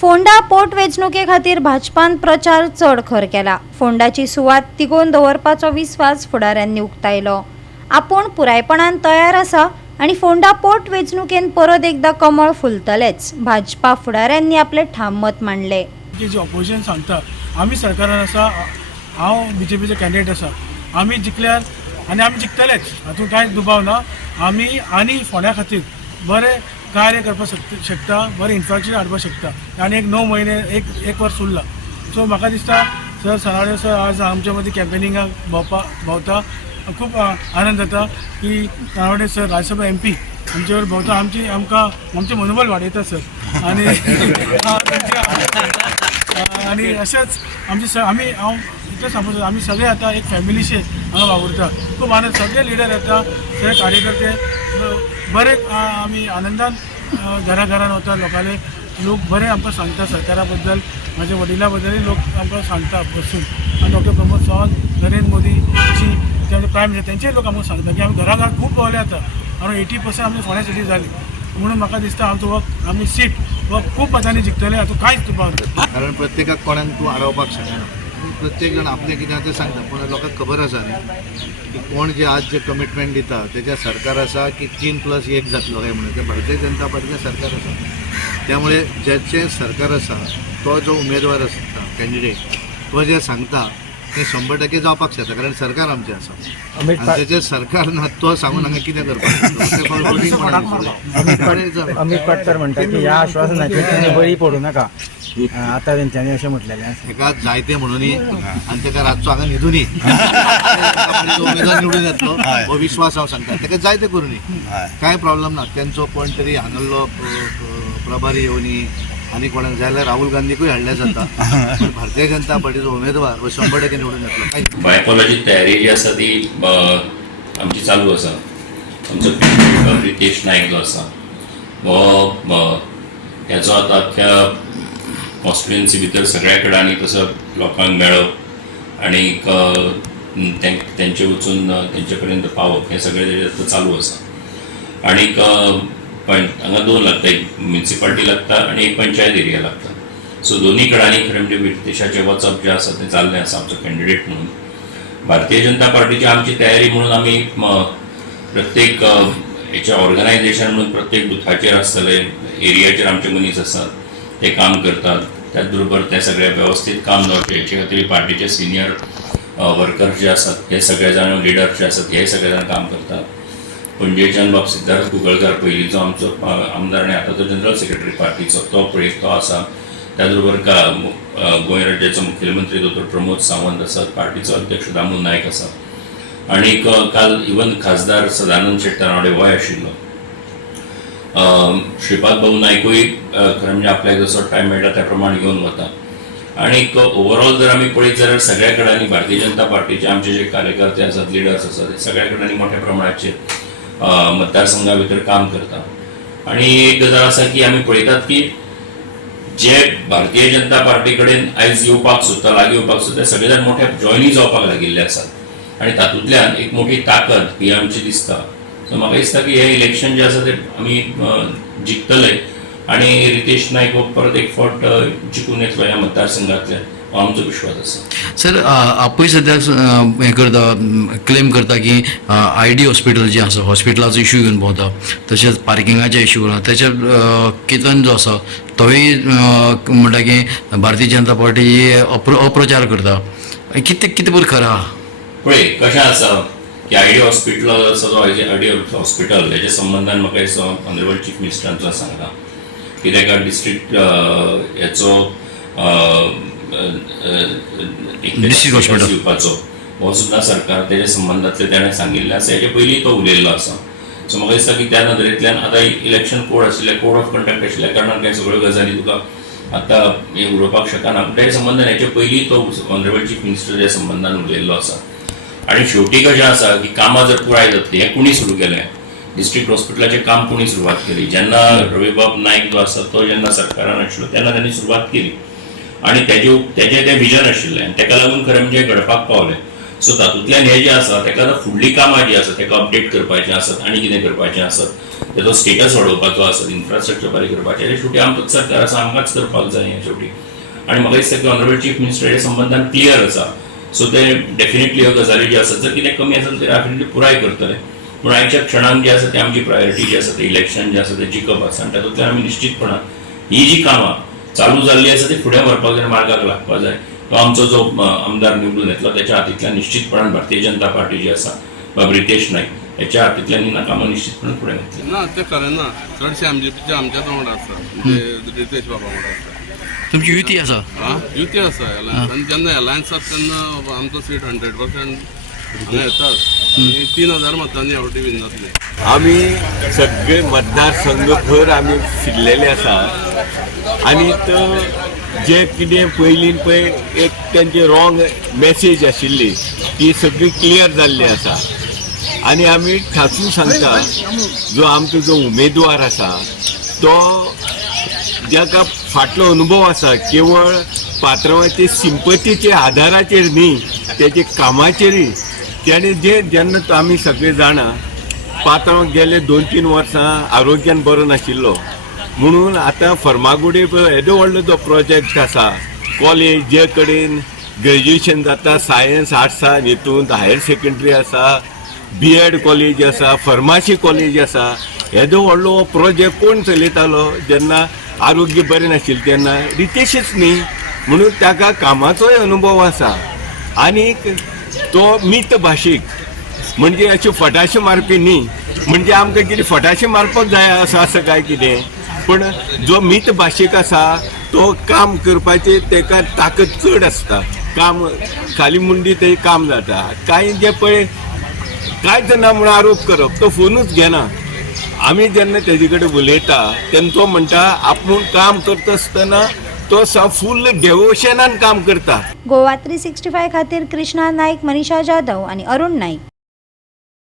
फोंडा पोटवेंचणुके खातीर भाजपान प्रचार चड खर केला। फोंडाची सुवात तिगोवन दवरपाचो विस्वास फुडाऱ्यांनी उक्तायलो। आपूण पुरायपणान तयार आसा आनी फोंडा पोटवेंचणुकेन परत एकदा कमळ फुलतलेच, भाजपा फुडाऱ्यांनी आपले ठाम मत मांडले। जे ऑपोजिशन सांगता आमी सरकारान आसा, हांव बीजेपीचो कॅन्डिडेट आसा, आमी जिखल्यार आनी आमी जिखतलेच, हातूंत कांय दुबाव ना। आमी आनी फोंड्या खातीर बरें कार्य करपाक शकता, बरें इन्फ्रास्ट्रक्चर हाडपाक शकता। आनी एक 9 म्हयने एक वर्स उरला, सो म्हाका दिसता सर सराडे सर आज आमच्या मदीं कॅम्पेनिंगाक भोंवता, खूब आनंद जाता की सराडे सर राज्यसभा MP आमचे बरोबर भोंवता, आमचें मनोबल वाडयता सर। आनी अशेंच आमी हांव इतलें सांगूं आमी सगळे आतां एक फॅमिलीशे हांगा वावुरता, खूब आनंद, सगळे लिडर येता, सगळे कार्यकर्ते बरे आमी आनंदान घरान वता, लोकांले लोक बरे आमकां सांगता सरकारा बद्दल, म्हाज्या वडिलां बद्दलूय लोक आमकां सांगता बसून। आनी डॉक्टर प्रमोद सावंत, नरेंद्र मोदीची प्रायम मिनिस्टर तेंचेय लोक आमकां सांगता की आमी घरा खूब भोंवले आतां, अरावंड 80% आमची फोंड्या सिटी जाली, म्हणून म्हाका दिसता आमचो वर्क आमी सीट खूब मतांनी जिखतले, हातूंत कांयच दुबाव ना। कारण प्रत्येकाक कोणाक तूं आडोवपाक शकना, प्रत्येक जण आपलें कितें तें सांगता, पूण लोकांक खबर आसा न्ही की कोण जे आज जे कमिटमेंट दिता तेच्या सरकार आसा की 3+1 जातलो काय म्हणून, ते भारतीय जनता पार्टीचें सरकार आसा। त्यामुळे ज्याचें सरकार आसा तो जो उमेदवार आसता कॅन्डिडेट तो जे सांगता ते 100% जावपाक शकता, कारण सरकार आमचें आसा। आनी तेजें सरकार ना तो सांगून हांगा कितें करपाक अमित पाटकर म्हणटा की ह्या आश्वासनाचेर तेणी बळी पडू नाका, आतां तेंच्यांनी अशें म्हटलेलें आसा। तेका जायते म्हणूनय आनी तेका रातचो हांगा न्हिदूनी उमेदवार निवडून येतलो हो विश्वास हांव सांगता, तेका जायते करूनी कांय प्रॉब्लेम ना। तेंचो कोण तरी हांगलो प्रभारी येवनी आनी कोणाक जाय जाल्यार राहुल गांधीकूय हाडलें जाता, पण भारतीय जनता पार्टीचो उमेदवार हो 100% निवडून येतलो। बायपॉलाची तयारी जी आसा ती आमची चालू आसा। आमचो रितेश नायक जो आसा हो हेचो आतां अख्ख्या कॉन्स्टिट्युएन्सी भितर सगळ्या कडेन तसो लोकांक मेळप आनी तेंचे वचून तेंचे पर्यंत पावप हें सगळें तेजें चालू आसा। आनीक हांगा 2 लागता, एक म्युनिसिपालिटी लागता आनी एक पंचायत एरिया लागता, सो दोनी कडांनी खरें म्हणजे रितेशाचें वचप जें आसा तें जाल्लें आसा आमचो कॅन्डिडेट म्हणून। भारतीय जनता पार्टीची आमची तयारी म्हणून आमी प्रत्येक हेच्या ऑर्गनायझेशन म्हणून प्रत्येक बुथाचेर आसतले, एरियाचेर आमचे मनीस आसात, ते काम करतात, त्याच बरोबर ते सगळे वेवस्थीत काम जावचें हेचे खातीर पार्टीचे सिनियर वर्कर्स जे आसात हे सगळे जाण, लिडर्स जे आसात हे सगळे जाण काम करतात। पणजेच्यान बाब सिद्धार्थ कुंकळकार पयलींचो आमचो आमदार आनी आतांचो जनरल सेक्रेटरी पार्टीचो तो आसा, त्याच बरोबर गोंय राज्याचो मुख्यमंत्री डॉक्टर प्रमोद सावंत आसात, पार्टीचो अध्यक्ष दामू नायक आसा, आनीक काल इवन खासदार सदानंद शेट तरावडे गोंय आशिल्लो, श्रीपाद भाऊ नायकूय खरें म्हणजे आपल्याक जसो टायम मेळटा त्या प्रमाणे घेवन वता। आनीक ओवरऑल जर आमी पळयत जाल्यार सगळ्या कडेनी भारतीय जनता पार्टीचे आमचे जे कार्यकर्ते आसात, लिडर्स आसात, ते सगळ्या कडेनी मोठ्या प्रमाणाचेर मतदारसंघा भितर काम करता। आनी एक गजाल आसा की आमी पळयतात की जे भारतीय जनता पार्टी कडेन आयज येवपाक सोदता, लागीं येवपाक सोदता, सगळे जाण मोठ्या जॉयनी जावपाक लागिल्ले आसात आनी तातूंतल्यान एक मोठी ताकद ही आमची दिसता। सो म्हाका दिसता की हे इलेक्शन जे आसा ते आमी जिखतले आनी रितेश नायक हो परत एक फावट जिखून येतलो ह्या मतदारसंघांतल्यान, हो आमचो विश्वास आसा। सर आपूय सद्याक हें करता, क्लेम करता की ID हॉस्पिटल जें आसा हॉस्पिटलाचो इश्यू घेवन भोंवता, तशेंच पार्किंगाचे इश्यू आसा, तेच्या केतन जो आसा तोय म्हणटा की भारतीय जनता पार्टी अप्रचार करता, कितें पळय खरें आहा? पळय कशें आसा की ID हॉस्पिटल आसा जो ID हॉस्पिटल हेच्या संबंधान म्हाका दिसता ऑनरेबल चीफ मिनिस्टरांचो सांगला की ताका डिस्ट्रिक्ट हेचो डिस्ट्रिक्ट हॉस्पिटल दिवपाचो हो सुद्दां सरकार तेच्या संबंधांतले ताणें सांगिल्लें आसा, हेचे पयलीं तो उलयल्लो आसा। सो म्हाका दिसता की त्या नदरेंतल्यान आतां इलेक्शन कोड आशिल्ले, कोड ऑफ कंडक्ट आशिल्ल्या कारणान हे सगळ्यो गजाली तुका आतां हे उलोवपाक शकना, पूण तेच्या संबंधान हेचे पयलीं तो ऑनरेबल चीफ मिनिस्टराच्या संबंधान उलयल्लो आसा। आनी शेवटी कशें आसा की कामां जर पुराय जातली, हें कुणी सुरू केलें, डिस्ट्रिक्ट हॉस्पिटलाचें काम कोणी सुरवात केली, जेन्ना रविबाब नायक जो आसा तो जेन्ना सरकारान आशिल्लो तेन्ना तांणी सुरवात केली आनी तेजें तें विजन आशिल्लें आनी तेका लागून खरें म्हणजे घडपाक पावलें। सो तातूंतल्यान हे जे आसा ताका आतां फुडलीं कामां जी आसा ताका अपडेट करपाचें आसत आनी कितें करपाचें आसत ताचो स्टेटस वाडोवपाचो आसत इन्फ्रास्ट्रक्चर बरें करपाचें हे शेवटी आमचोच सरकार आसा आमकांच करपाक जाय हें शेवटी आनी म्हाका दिसता की ऑनरेबल चीफ मिनिस्टर हे संबंधान क्लियर आसा सो ते डेफिनेटली ह्यो गजाली ज्यो आसात जर कितें कमी आसा ते डेफिनेटली पुराय करतले पूण आयच्या क्षणांक जे आसा ते आमची प्रायोरिटी जी आसा ते इलेक्शन जे आसा ते जिखप आसा आनी तातूंतल्यान आमी निश्चितपणान ही जी कामां चालू जाल्ली आसा ती फुडें व्हरपाक जाय मार्गाक लागपाक जाय तो आमचो जो आमदार निवडून येतलो त्याच्या हातींतल्यान निश्चितपणान भारतीय जनता पार्टी जी आसा वा रितेश नायक हेच्या हातींतल्यान ही कामां निश्चितपणान फुडें वतली ना ते खरें ना चडशे आमच्याच वांगडा आसा म्हणजे रितेश बाबा वांगडा आसा तुमची युती आसा युती आसा एलायन्स आनी जेन्ना एलायन्स आसा तेन्ना आमचो सीट 100% हांगा येतात आनी 3000 मतांनी आवटी बीन जातली आम्ही सगळे मतदारसंघ भर आम्ही फिरलेले आसा आनी जे कितें पयलीं पळय एक तेंची रॉंग मेसेज आशिल्ली ती सगळी क्लियर जाल्ली आसा आनी आमी ठासून सांगता जो आमचो जो उमेदवार आसा तो जाका फाटलो अनुभव आसा केवळ पात्रांवाचे सिंपतीचे आधाराचेर न्ही तेजे कामाचेरय त्याने जेन्ना आमी सगळे जाणा पात्रांव गेले 2-3 वर्सां आरोग्यान बरो नाशिल्लो म्हणून आतां फर्मागुडी येदो व्हडलो जो प्रोजेक्ट आसा कॉलेज जे कडेन ग्रॅज्युएशन जाता सायन्स आर्ट्सान हितून हायर सेकंडरी आसा BEd कॉलेज आसा फार्मासी कॉलेज आसा येदो व्हडलो प्रोजेक्ट कोण चलयतालो जेन्ना आरोग्य बरें नाशिल्लें तेन्ना रितेशच न्ही म्हणून ताका कामाचोय अनुभव आसा आनीक तो मित भाशीक म्हणजे अशें फटाशे मारपी न्ही म्हणजे आमकां कितें फटाशे मारपाक जाय असो आसा काय कितें पण जो मित भाशीक आसा तो काम करपाची तेका ताकद चड आसता काम खाली मुंडी ते काम जाता कांय जे पळय कांयच ना म्हणून आरोप करप तो फोनूच घेना आमी जेन्ना तेजे कडेन उलयता तेन्ना तो म्हणटा आपूण काम करता आसतना तो फुल डेवोशनान काम करता. गोवा 365 खातीर कृष्णा नाईक, मनीषा जाधव आणि अरुण नाईक.